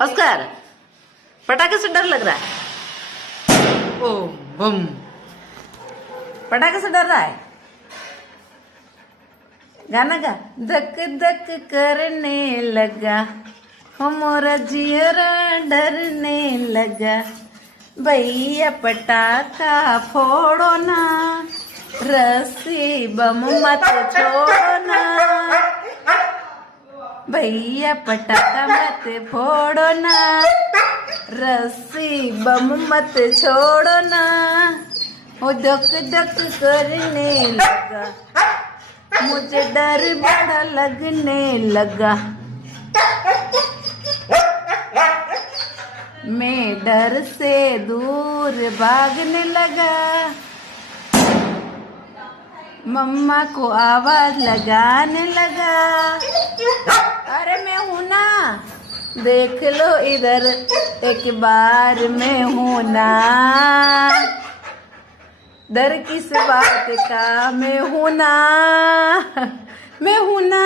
Oscar, पटाखे से डर लग रहा है? ओ बम, पटाखे से डर रहा है? गाना गा। धक धक करने लगा हो मोरा जियरा डरने लगा, भैया पटाखा फोड़ो ना, रस्सी बम मत छोड़ो ना, भैया पटाखा मत फोड़ो ना, रस्सी बम मत छोड़ो ना। वो धक धक करने लगा, मुझे डर बड़ा लगने लगा, मैं डर से दूर भागने लगा, मम्मा को आवाज लगाने लगा, अरे मैं हूं ना, देख लो इधर एक बार मैं हूं ना, डर किस बात का मैं हूं ना, मैं हूं ना।